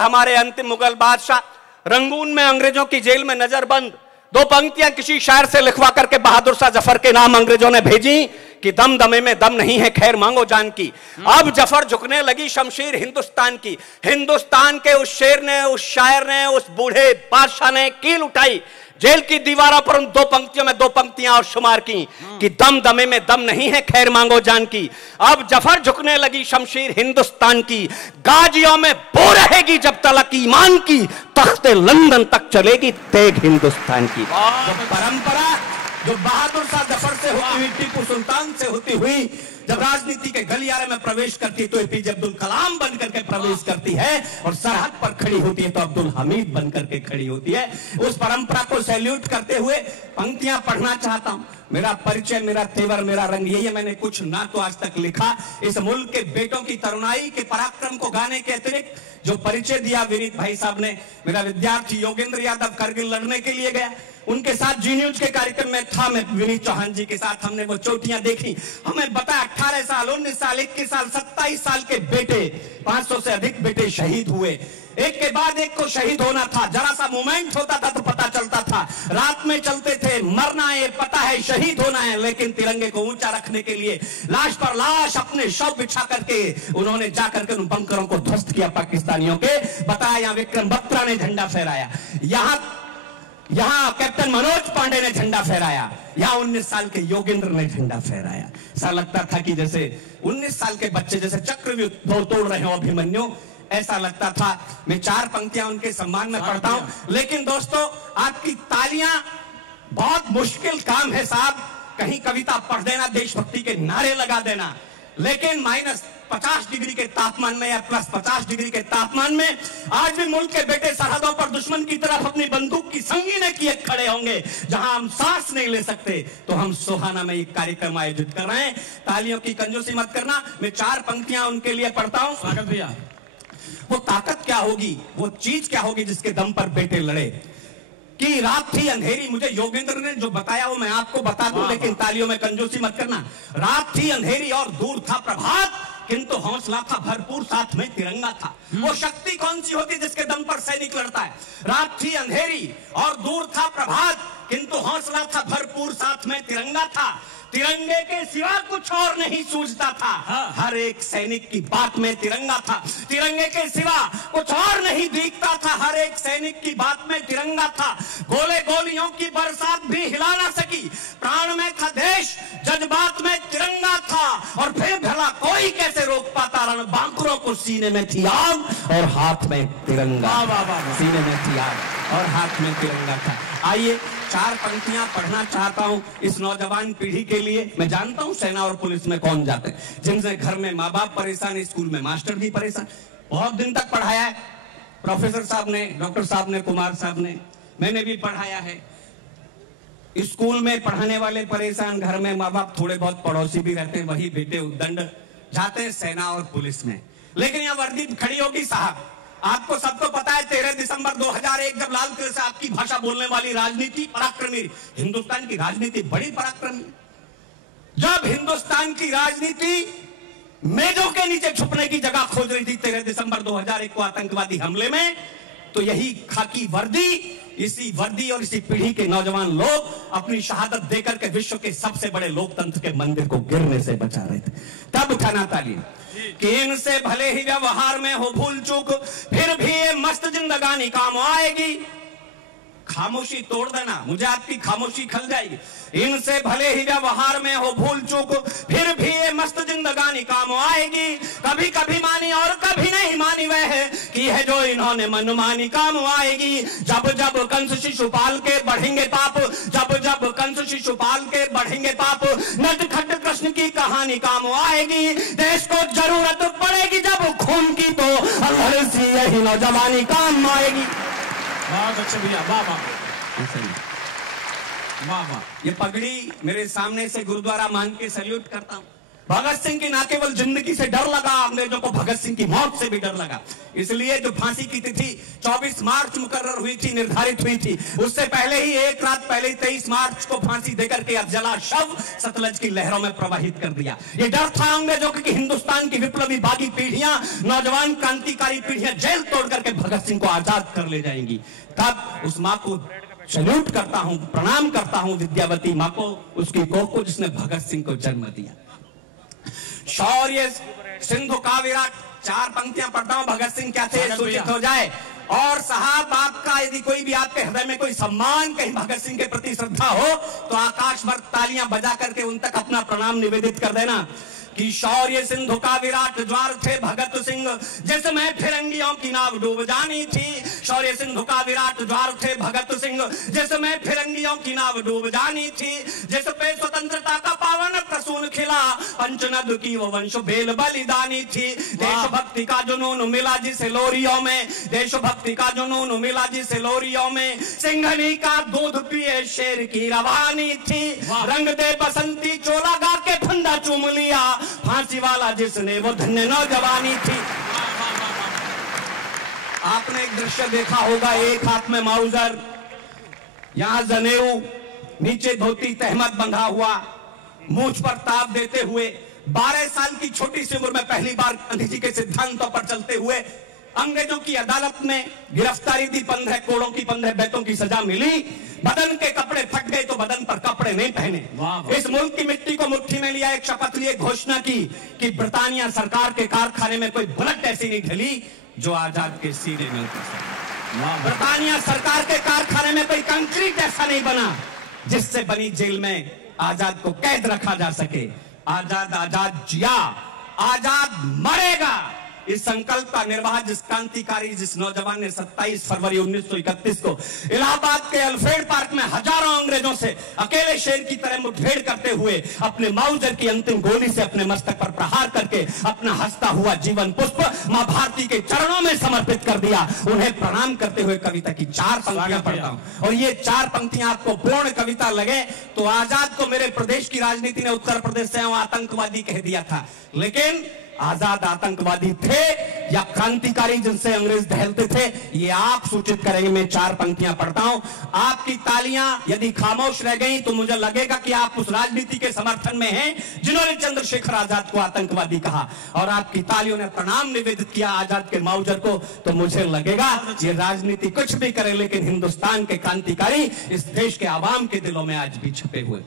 हमारे अंतिम मुगल बादशाह रंगून में अंग्रेजों की जेल में नजरबंद, दो पंक्तियां किसी शायर से लिखवा करके बहादुर शाह जफर के नाम अंग्रेजों ने भेजी कि दम दमे में दम नहीं है, खैर मांगो जान की। अब जफर झुकने लगी शमशीर हिंदुस्तान की। हिंदुस्तान के उस शेर ने, उस शायर ने, उस बूढ़े बादशाह ने कील उठाई जेल की दीवारों पर उन दो पंक्तियों में दो पंक्तियां और शुमार की कि दम दमे में दम नहीं है, खैर मांगो जान की। अब जफर झुकने लगी शमशीर हिंदुस्तान की, गाजियों में बो रहेगी जब तलक ईमान की, तख्ते लंदन तक चलेगी तेग हिंदुस्तान की। परंपरा जो बहादुर शाह जफर से होती हुई, टीपू सुल्तान से होती हुई जब राजनीति के गलियारे में प्रवेश करती है तो एपीजे अब्दुल कलाम बनकर के प्रवेश करती है, और सरहद पर खड़ी होती है तो अब्दुल हमीद बनकर के खड़ी होती है। उस परंपरा को सैल्यूट करते हुए पंक्तियां पढ़ना चाहता हूं। मेरा परिचय, मेरा तेवर, मेरा रंग, यही है। मैंने कुछ ना तो आज तक लिखा। इस मुल्क के बेटों की तरुणाई के पराक्रम को गाने के अतिरिक्त जो परिचय दिया विनीत भाई साहब ने, मेरा विद्यार्थी योगेंद्र यादव करगिल लड़ने के लिए गया, उनके साथ जी न्यूज के कार्यक्रम में था मैं विनीत चौहान जी के साथ। हमने वो चोटियां देखी, हमें बताया 18 साल, 19 साल, 21 साल, 27 साल के बेटे, 500 से अधिक बेटे शहीद हुए। एक के बाद एक को शहीद होना था, जरा सा मूवमेंट होता था तो पता चलता था। रात में चलते थे, मरना है पता है, शहीद होना है, लेकिन तिरंगे को ऊंचा रखने के लिए लाश पर लाश अपने शव बिछा करके उन्होंने जाकर के उन बंकरों को ध्वस्त किया पाकिस्तानियों के। बताया यहाँ विक्रम बत्रा ने झंडा फहराया, यहाँ कैप्टन मनोज पांडे ने झंडा फहराया, यहाँ 19 साल के योगेंद्र ने झंडा फहराया। ऐसा लगता था कि जैसे 19 साल के बच्चे जैसे चक्रव्यूह तोड़ रहे हो अभिमन्यु, ऐसा लगता था। मैं 4 पंक्तियां उनके सम्मान में पढ़ता हूं। लेकिन दोस्तों, आपकी तालियां बहुत मुश्किल काम है साहब। कहीं कविता पढ़ देना, देशभक्ति के नारे लगा देना, लेकिन -50 डिग्री के तापमान में या +50 डिग्री के तापमान में आज भी मुल्क के बेटे सरहदों पर दुश्मन की तरफ अपनी बंदूक की संगीने किए खड़े होंगे। जहां हम सांस नहीं ले सकते तो हम सोहाना में एक कार्यक्रम आयोजित कर रहे हैं। तालियों की कंजूसी मत करना। मैं 4 पंक्तियां उनके लिए पढ़ता हूं। स्वागत भैया। वो ताकत क्या होगी, वो चीज क्या होगी जिसके दम पर बेटे लड़े। कि रात थी अंधेरी, मुझे योगेंद्र ने जो बताया वो मैं आपको बता दूं, लेकिन तालियों में कंजूसी मत करना। रात थी अंधेरी और दूर था प्रभात, किंतु हौसला था भरपूर, साथ में तिरंगा था। वो शक्ति कौन सी होती जिसके दम पर सैनिक लड़ता है। रात थी अंधेरी और दूर था प्रभात, किंतु हौसला था भरपूर, साथ में तिरंगा था। तिरंगे के सिवा कुछ और नहीं सूझता था। हर एक सैनिक की बात में तिरंगा था। तिरंगे के सिवा कुछ और नहीं दिखता था। हर एक सैनिक की बात में तिरंगा था। गोले गोलियों की बरसात भी हिला ना सकी। प्राण में था देश, जज्बात में तिरंगा था। और फिर भला कोई कैसे रोक पाता। रण बांकुरों को सीने में थी आग और हाथ में तिरंगा। सीने में थी आग और हाथ में तिरंगा था। आइए 4 पंक्तियां पढ़ना चाहता हूं इस नौजवान पीढ़ी के लिए। मैं जानता हूं सेना और पुलिस में कौन जाते हैं, जिनसे घर में माँ बाप परेशान, स्कूल में मास्टर भी परेशान। बहुत दिन तक पढ़ाया है प्रोफेसर साहब ने, डॉक्टर साहब ने, कुमार साहब ने, मैंने भी पढ़ाया है। स्कूल में पढ़ाने वाले परेशान, घर में माँ बाप, थोड़े बहुत पड़ोसी भी रहते हैं, वही बेटे उद्दंड जाते हैं सेना और पुलिस में। लेकिन यह वर्दी खड़ी होगी साहब। आपको सबको पता है 13 दिसंबर 2001 जब लाल किले से आपकी भाषा बोलने वाली राजनीति पराक्रमी, हिंदुस्तान की राजनीति बड़ी पराक्रमी, जब हिंदुस्तान की राजनीति मेजों के नीचे छुपने की जगह खोज रही थी 13 दिसंबर 2001 को आतंकवादी हमले में, तो यही खाकी वर्दी, इसी वर्दी और इसी पीढ़ी के नौजवान लोग अपनी शहादत देकर के विश्व के सबसे बड़े लोकतंत्र के मंदिर को गिरने से बचा रहे थे। तब उठाना ताली कि इनसे भले ही व्यवहार में हो भूल चूक, फिर भी ये मस्त जिंदगानी काम आएगी। खामोशी तोड़ देना, मुझे आपकी खामोशी खल जाएगी। इनसे भले ही व्यवहार में हो भूल चूक, फिर भी ये मस्त जिंदगानी काम आएगी। कभी कभी मानी और कभी नहीं मानी वह है कि है जो इन्होंने मनमानी काम आएगी। जब जब कंस शिशुपाल के बढ़ेंगे पाप, जब जब कंस शिशुपाल के बढ़ेंगे पाप, नटखट कृष्ण की कहानी काम आएगी। देश को जरूरत पड़ेगी जब खून की, तो अल्हड़ सी यही नौजवानी काम आएगी। बहुत अच्छे भैया, वाह वाह वाह वाह। ये पगड़ी मेरे सामने से गुरुद्वारा मान के सैल्यूट करता हूं। भगत सिंह की ना केवल जिंदगी से डर लगा, अंग्रेजों को भगत सिंह की मौत से भी डर लगा। इसलिए जो फांसी की तिथि 24 मार्च मुकर्रर हुई थी, निर्धारित हुई थी, उससे पहले ही एक रात पहले 23 मार्च को फांसी देकर के अफजला शव सतलज की लहरों में प्रवाहित कर दिया। ये डर था अंग्रेजों की हिंदुस्तान की विप्लवी बागी पीढ़ियां, नौजवान क्रांतिकारी पीढ़ियां जेल तोड़ करके भगत सिंह को आजाद कर ले जाएंगी। तब उस मां को सैल्यूट करता हूं, प्रणाम करता हूं, विद्यावती मां को, उसकी कोख को जिसने भगत सिंह को जन्म दिया। शौर्य सिंधु का विराट, 4 पंक्तियां पढ़ता हूं, भगत सिंह क्या थे सूचित हो जाए। और साहब आपका यदि कोई भी आपके हृदय में कोई सम्मान, कहीं भगत सिंह के प्रति श्रद्धा हो तो आकाश भर तालियां बजा करके उन तक अपना प्रणाम निवेदित कर देना कि शौर्य सिंधु का विराट ज्वार थे भगत सिंह, जिसमें फिरंगियों की नाव डूब जानी थी। शौर्य सिंधु का विराट ज्वार थे भगत सिंह, जिसमें फिरंगियों की नाव डूब जानी थी। जिस पे स्वतंत्रता का पावन प्रसून खिला, पंचनद की वो वंश बेल बलिदानी थी। देशभक्ति का जुनून मिला जिसे लोरियों में, देशभक्ति का जुनून मिला जिसे लोरियों में, सिंघनी का दूध पिए शेर की रवानी थी। रंग दे बसंती चोला गा के फंदा चूम लिया, फांसी वाला जिसने वो धन्य नौजवानी थी। आपने एक दृश्य देखा होगा, एक हाथ में माउजर, यहां जनेऊ, नीचे धोती तहमत बंधा हुआ, मूंछ पर ताप देते हुए 12 साल की छोटी सी उम्र में पहली बार गांधी जी के सिद्धांतों पर चलते हुए अंग्रेजों की अदालत में गिरफ्तारी दी, 15 कोड़ों की 15 बेतों की सजा मिली। बदन के कपड़े फट गए तो बदन पर कपड़े नहीं पहने। इस मुल्क की मिट्टी को मुट्ठी में लिया, एक शपथ लिए, घोषणा की कि ब्रिटानिया सरकार के कारखाने में कोई बुलेट ऐसी नहीं ढली जो आजाद के सीने में उतर। ब्रिटानिया सरकार के कारखाने में कोई कंक्रीट ऐसा नहीं बना जिससे बनी जेल में आजाद को कैद रखा जा सके। आजाद आजाद जिया, आजाद मरेगा, इस संकल्प का निर्वाह जिस क्रांतिकारी, जिस नौजवान ने 27 फरवरी 1931 को इलाहाबाद के अल्फ्रेड पार्क में हजारों अंग्रेजों से अकेले शेर की तरह मुठभेड़ करते हुए अपने माउजर की अंतिम गोली से अपने मस्तक पर प्रहार करके अपना हंसता हुआ जीवन पुष्प मां भारती के चरणों में समर्पित कर दिया, उन्हें प्रणाम करते हुए कविता की 4 पंक्तियां पढ़ता हूं। और ये 4 पंक्तियां आपको पूर्ण कविता लगे तो आजाद को मेरे प्रदेश की राजनीति ने उत्तर प्रदेश से आतंकवादी कह दिया था, लेकिन आजाद आतंकवादी थे या क्रांतिकारी जिनसे अंग्रेज दहलते थे, ये आप सूचित करेंगे। मैं 4 पंक्तियां पढ़ता हूं, आपकी तालियां यदि खामोश रह गई तो मुझे लगेगा कि आप उस राजनीति के समर्थन में हैं जिन्होंने चंद्रशेखर आजाद को आतंकवादी कहा, और आपकी तालियों ने प्रणाम निवेदित किया आजाद के माउजर को, तो मुझे लगेगा ये राजनीति कुछ भी करे लेकिन हिंदुस्तान के क्रांतिकारी इस देश के आवाम के दिलों में आज भी छपे हुए।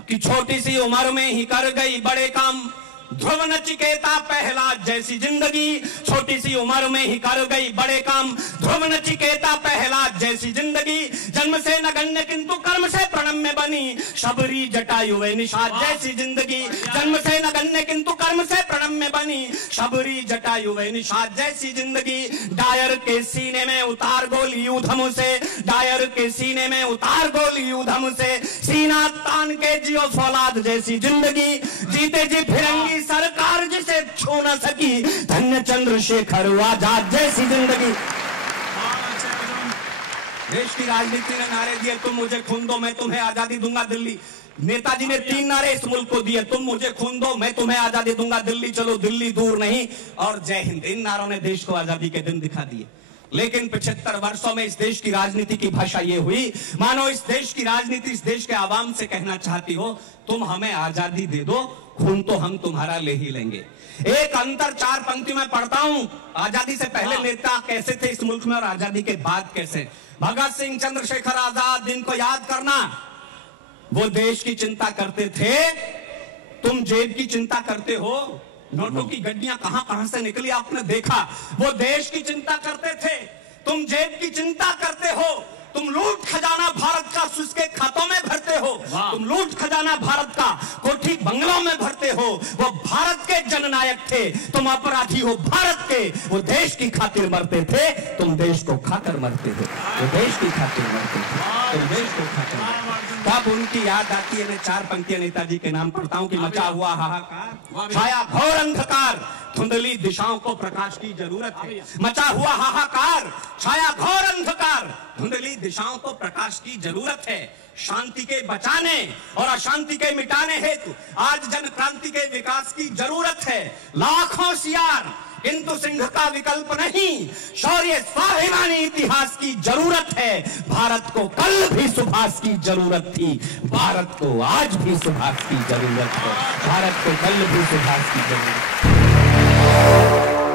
कि छोटी सी उम्र में ही कर गई बड़े काम, ध्रुव नचिकेता प्रहलाद जैसी जिंदगी। छोटी सी उम्र में ही कर गई बड़े काम, ध्रुव नचिकेता प्रहलाद जैसी जिंदगी। जन्म से नगण्य किंतु कर्म से प्रणम्य बनी, शबरी जटायु वे निषाद जैसी जिंदगी। जन्म से नगण्य किंतु कर्म से प्रणम्य बनी, शबरी जटायु वे निषाद जैसी जिंदगी। डायर के सीने में उतार गोली ऊधम से, डायर के सीने में उतार गोली ऊधम से। सीना तान के जियो फौलाद जैसी जिंदगी। जीते जी फिरंगी सरकार जिसे छू न सकी, धन्य चंद्रशेखर आजाद जैसी जिंदगी। देश की राजनीति ने नारे दिए, तुम मुझे खून दो मैं तुम्हें आजादी दूंगा दिल्ली। नेताजी ने 3 नारे इस मुल्क को दिए, तुम मुझे खून दो मैं तुम्हें आजादी दूंगा दिल्ली, चलो दिल्ली दूर नहीं, और जय हिंद। इन नारों ने देश को आजादी के दिन दिखा दिए। लेकिन 75 वर्षों में इस देश की राजनीति की भाषा ये हुई मानो इस देश की राजनीति इस देश के आवाम से कहना चाहती हो, तुम हमें आजादी दे दो, खून तो हम तुम्हारा ले ही लेंगे। एक अंतर 4 पंक्ति में पढ़ता हूं, आजादी से पहले नेता कैसे थे इस मुल्क में और आजादी के बाद कैसे। भगत सिंह, चंद्रशेखर आजाद, दिन को याद करना, वो देश की चिंता करते थे, तुम जेब की चिंता करते हो। नोटों की गड्डियां कहां से निकली आपने देखा। वो देश की चिंता करते थे, तुम जेब की चिंता करते हो। तुम लूट खजाना भारत का उसके खातों में भरते हो, तुम लूट खजाना भारत का कोठी बंगलों में भरते हो। वो भारत के जननायक थे, तुम अपराधी हो भारत के। वो देश की खातिर मरते थे, तुम देश को खाकर मरते हो। वो देश की खातिर मरते थे, तुम देश को खाकर। तब उनकी याद आती है। मैं 4 पंक्तियां नेताजी के नाम पढ़ता हूं कि मचा हुआ हाहाकार, छाया घोर अंधकार, धुंधली दिशाओं को प्रकाश की जरूरत है। मचा हुआ हाहाकार, छाया घोर अंधकार, धुंधली दिशाओं को प्रकाश की जरूरत है। शांति के बचाने और अशांति के मिटाने हेतु आज जन क्रांति के विकास की जरूरत है। लाखों सियार किंतु सिंह का विकल्प नहीं, शौर्य स्वाभिमानी इतिहास की जरूरत है। भारत को कल भी सुभाष की जरूरत थी, भारत को आज भी सुभाष की जरूरत है, भारत को कल भी सुभाष की जरूरत है।